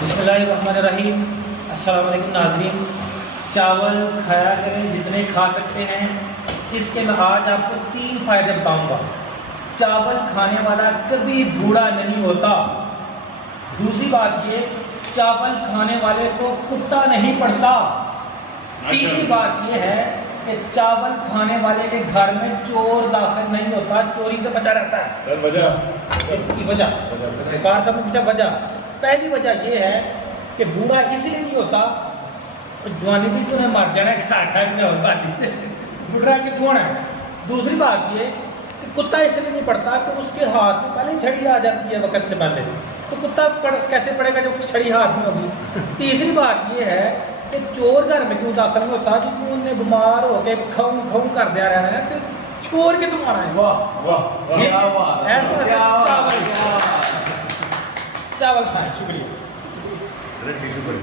बिस्मिल्लाहिर्रहमानिर्रहीम। अस्सलाम वालेकुम नाज़रीन। चावल खाया करें जितने खा सकते हैं। इसके मैं आज आपको 3 फ़ायदे बताऊंगा। चावल खाने वाला कभी बूढ़ा नहीं होता। दूसरी बात ये, चावल खाने वाले को कुत्ता नहीं पड़ता। तीसरी बात ये है कि चावल खाने वाले के घर में चोर दाखिल नहीं होता, चोरी से बचा रहता है। सर वजह इसकी वजह कार सब पूछा वजह। पहली वजह यह है कि बूढ़ा इसलिए नहीं होता, जवानी थी तो मर जाना खा खा के बुढ़ा के कौन है। दूसरी बात ये कि कुत्ता इसलिए नहीं पड़ता कि उसके हाथ में पहले छड़ी आ जाती है वक्त से पहले, तो कुत्ता कैसे पड़ेगा जब छड़ी हाथ में होगी। तीसरी बात ये है कि चोर घर में क्यों दाखिल नहीं होता, क्योंकि उन्हें बीमार होकर खाऊं खाऊं कर दिया रहना है, तो चोर के तुम्हारा है। वाह वाह क्या बात है, ऐसा चावल खाएं। शुक्रिया। शुक्रिया।